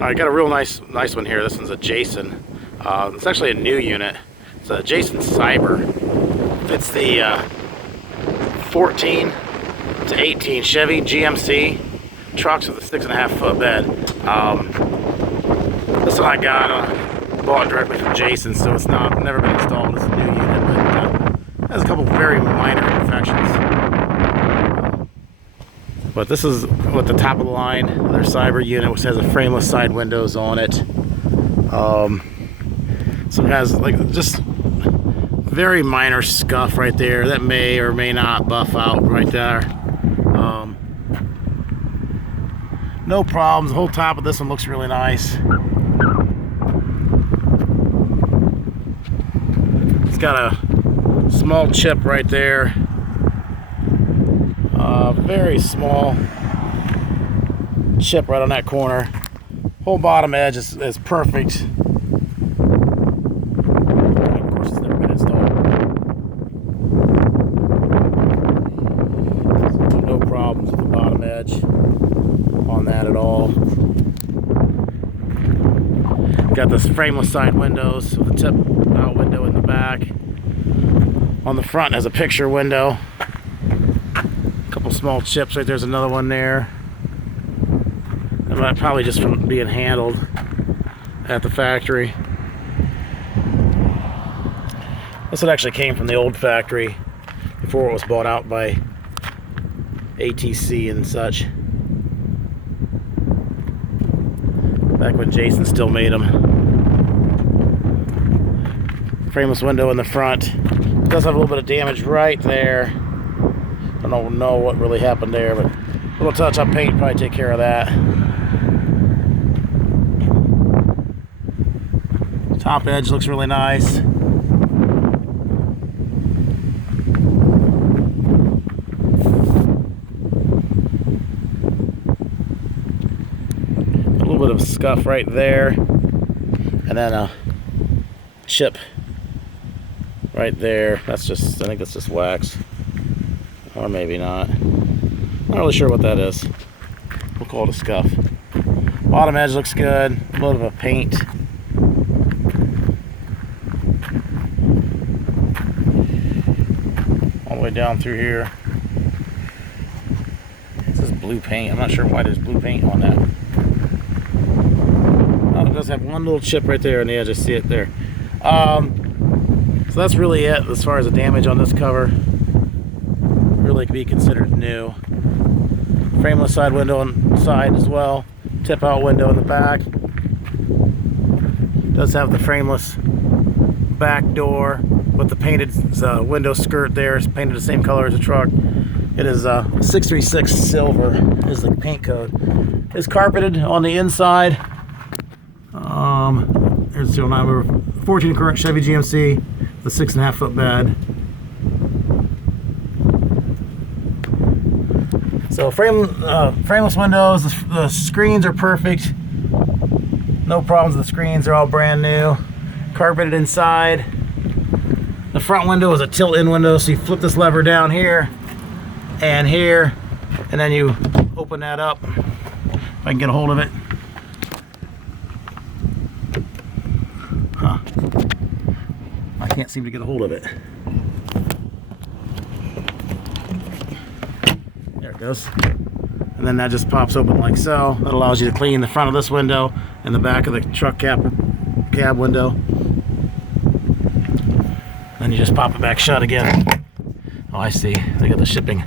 I got a real nice one here. This one's a Jason. It's actually a new unit. It's a Jason Cyber. It's the 14 to 18 Chevy GMC trucks with a 6.5 foot bed. This one I got bought directly from Jason, so it's never been installed. It's a new unit, but has a couple very minor imperfections. But this is what the top of the line, their Cyber unit, which has a frameless side windows on it. So it has like just very minor scuff right there that may or may not buff out right there. No problems. The whole top of this one looks really nice. It's got a small chip right there. Very small chip right on that corner. Whole bottom edge is perfect. Of course, it's never been installed. So no problems with the bottom edge on that at all. Got this frameless side windows with a tip out window in the back. On the front has a picture window. Couple small chips right there's another one there. And probably just from being handled at the factory. This one actually came from the old factory before it was bought out by ATC and such. Back when Jason still made them. Frameless window in the front. It does have a little bit of damage right there. I don't know what really happened there, but a little touch-up paint probably take care of that. Top edge looks really nice. A little bit of scuff right there, and then a chip right there. That's just, I think that's just wax. Or maybe not. Not really sure what that is. We'll call it a scuff. Bottom edge looks good. A little bit of a paint. All the way down through here. This is blue paint. I'm not sure why there's blue paint on that. Oh, it does have one little chip right there on the edge. I see it there. So that's really it as far as the damage on this cover. Really could be considered new. Frameless side window on the side as well. Tip out window in the back. Does have the frameless back door with the painted window skirt there. It's painted the same color as the truck. It is 636 silver is the paint code. It's carpeted on the inside. Here's the serial number. 14 current Chevy GMC, the 6.5 foot bed. So frameless windows, the screens are perfect. No problems with the screens, they're all brand new. Carpeted inside. The front window is a tilt-in window, so you flip this lever down here, and then you open that up. If I can get a hold of it. Huh. I can't seem to get a hold of it. Goes. And then that just pops open like so. That allows you to clean the front of this window and the back of the truck cab window. Then you just pop it back shut again. Oh, I see. They got the shipping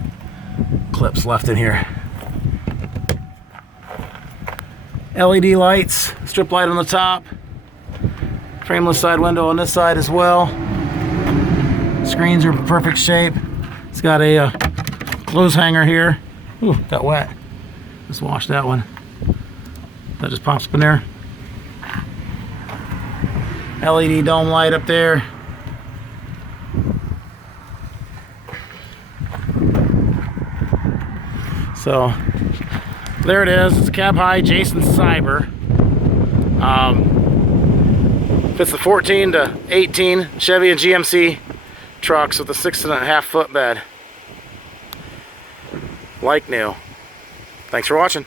clips left in here. LED lights, strip light on the top. Frameless side window on this side as well. Screens are in perfect shape. It's got a clothes hanger here. Ooh, got wet. Just washed that one. That just pops up in there. LED dome light up there. So there it is. It's a cab high Jason Cyber. Fits the 14 to 18 Chevy and GMC trucks with a 6.5 foot bed. Like new. Thanks for watching.